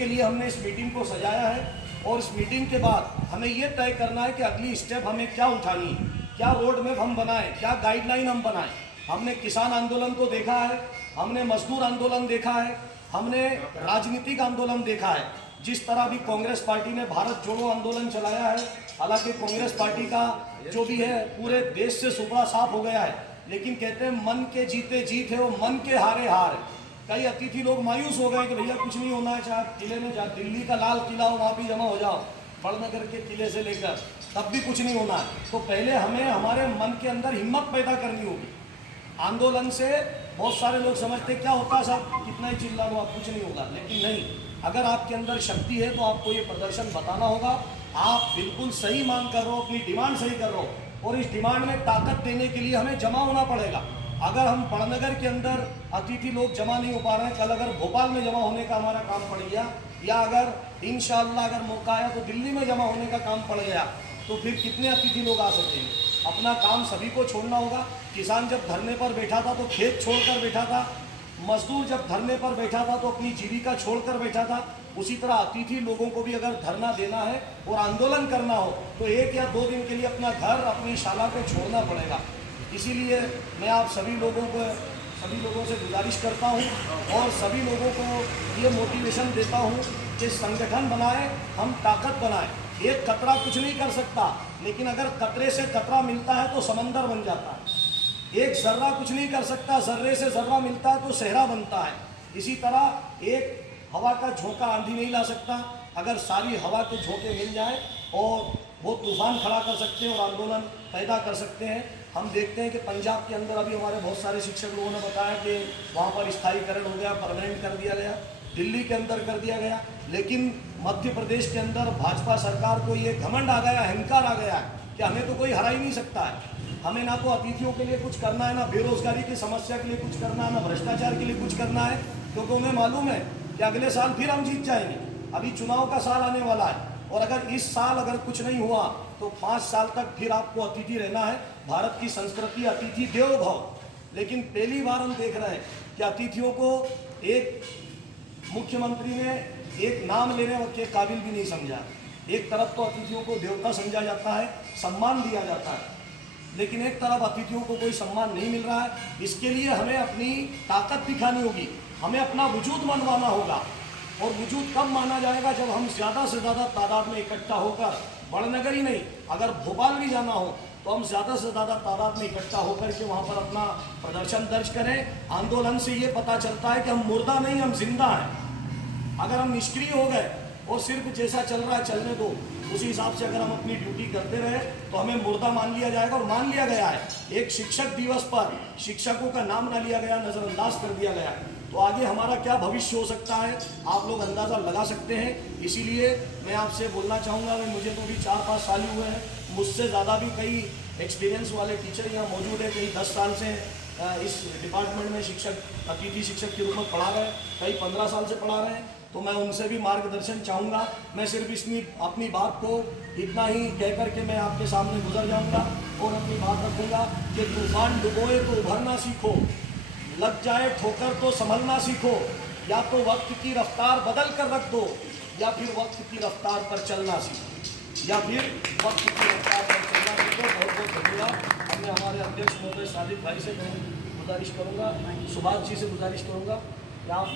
के लिए हमने इस मीटिंग को सजाया है। और इस मीटिंग के बाद हमें ये तय करना है कि अगली स्टेप हमें क्या उठानी है, क्या रोड मैप हम बनाएं, क्या गाइडलाइन हम बनाएं। हमने किसान आंदोलन को देखा है, हमने मजदूर आंदोलन देखा है, हमने राजनीतिक आंदोलन देखा है। जिस तरह भी कांग्रेस पार्टी ने भारत जोड़ो आंदोलन चलाया है, हालांकि कांग्रेस पार्टी का जो भी है पूरे देश से सुपड़ा साफ हो गया है, लेकिन कहते हैं मन के जीते जीत है और मन के हारे हार है। कई अतिथि लोग मायूस हो गए कि भैया कुछ नहीं होना है, चाहे किले में जा दिल्ली का लाल किला हो वहाँ भी जमा हो जाओ, बड़नगर के किले से लेकर, तब भी कुछ नहीं होना है। तो पहले हमें हमारे मन के अंदर हिम्मत पैदा करनी होगी। आंदोलन से बहुत सारे लोग समझते क्या होता है साहब, कितना ही चिल्ला लो आप, कुछ नहीं होगा। लेकिन नहीं, अगर आपके अंदर शक्ति है तो आपको ये प्रदर्शन बताना होगा। आप बिल्कुल सही मांग कर रहे हो, अपनी डिमांड सही कर रहे हो, और इस डिमांड में ताकत देने के लिए हमें जमा होना पड़ेगा। अगर हम बड़नगर के अंदर अतिथि लोग जमा नहीं हो पा रहे हैं, कल अगर भोपाल में जमा होने का हमारा काम पड़ गया, या अगर इंशाअल्लाह अगर मौका आया तो दिल्ली में जमा होने का काम पड़ गया, तो फिर कितने अतिथि लोग आ सकते हैं। अपना काम सभी को छोड़ना होगा। किसान जब धरने पर बैठा था तो खेत छोड़कर बैठा था, मजदूर जब धरने पर बैठा था तो अपनी जीविका छोड़कर बैठा था। उसी तरह अतिथि लोगों को भी अगर धरना देना है और आंदोलन करना हो तो 1 या 2 दिन के लिए अपना घर, अपनी शाला को छोड़ना पड़ेगा। इसीलिए मैं आप सभी लोगों से गुजारिश करता हूं और सभी लोगों को ये मोटिवेशन देता हूं कि संगठन बनाए, हम ताकत बनाए। एक कतरा कुछ नहीं कर सकता, लेकिन अगर कतरे से कतरा मिलता है तो समंदर बन जाता है। एक जर्रा कुछ नहीं कर सकता, जर्रे से जर्रा मिलता है तो सहरा बनता है। इसी तरह एक हवा का झोंका आंधी नहीं ला सकता। अगर सारी हवा के झोंके मिल जाए और वो तूफान खड़ा कर सकते हैं और आंदोलन पैदा कर सकते हैं। हम देखते हैं कि पंजाब के अंदर अभी हमारे बहुत सारे शिक्षक लोगों ने बताया कि वहाँ पर स्थायीकरण हो गया, परमानेंट कर दिया गया, दिल्ली के अंदर कर दिया गया। लेकिन मध्य प्रदेश के अंदर भाजपा सरकार को ये घमंड आ गया, अहंकार आ गया कि हमें तो कोई हरा ही नहीं सकता है। हमें ना तो अतिथियों के लिए कुछ करना है, ना बेरोजगारी की समस्या के लिए कुछ करना है, ना भ्रष्टाचार के लिए कुछ करना है, क्योंकि उन्हें मालूम है कि अगले साल फिर हम जीत जाएंगे। अभी चुनाव का साल आने वाला है और अगर इस साल अगर कुछ नहीं हुआ तो 5 साल तक फिर आपको अतिथि रहना है। भारत की संस्कृति अतिथि देवो भव। लेकिन पहली बार हम देख रहे हैं कि अतिथियों को एक मुख्यमंत्री ने एक नाम लेने के काबिल भी नहीं समझा। एक तरफ तो अतिथियों को देवता समझा जाता है, सम्मान दिया जाता है, लेकिन एक तरफ अतिथियों को कोई सम्मान नहीं मिल रहा है। इसके लिए हमें अपनी ताकत दिखानी होगी, हमें अपना वजूद मनवाना होगा। और वजूद कब माना जाएगा, जब हम ज़्यादा से ज़्यादा तादाद में इकट्ठा होकर, बड़नगर ही नहीं अगर भोपाल भी जाना हो तो हम ज़्यादा से ज़्यादा तादाद में इकट्ठा होकर के वहाँ पर अपना प्रदर्शन दर्ज करें। आंदोलन से ये पता चलता है कि हम मुर्दा नहीं, हम जिंदा हैं। अगर हम निष्क्रिय हो गए और सिर्फ जैसा चल रहा है चलने दो, उसी हिसाब से अगर हम अपनी ड्यूटी करते रहे तो हमें मुर्दा मान लिया जाएगा। और मान लिया गया है। एक शिक्षक दिवस पर शिक्षकों का नाम ना लिया गया, नज़रअंदाज कर दिया गया, तो आगे हमारा क्या भविष्य हो सकता है आप लोग अंदाज़ा लगा सकते हैं। इसीलिए मैं आपसे बोलना चाहूँगा कि मुझे तो भी 4-5 साल ही हुए हैं, मुझसे ज़्यादा भी कई एक्सपीरियंस वाले टीचर यहाँ मौजूद है। कई 10 साल से इस डिपार्टमेंट में शिक्षक, अतिथि शिक्षक के रूप में पढ़ा रहे हैं, कई 15 साल से पढ़ा रहे हैं। तो मैं उनसे भी मार्गदर्शन चाहूँगा। मैं सिर्फ इसमें अपनी बात को इतना ही कह कर के मैं आपके सामने गुजर जाऊँगा और अपनी बात रखूँगा कि तूफान डुबोए तो उभरना सीखो, लग जाए ठोकर तो संभलना सीखो। या तो वक्त की रफ्तार बदल कर रख दो, या फिर वक्त की रफ्तार पर चलना सीखो, या फिर वक्त की रफ्तार पर चलना सीखो। बहुत बहुत धन्यवाद। अब मैं हमारे अध्यक्ष महोदय सादिक भाई से गुजारिश करूँगा, सुभाष जी से गुजारिश करूँगा कि आप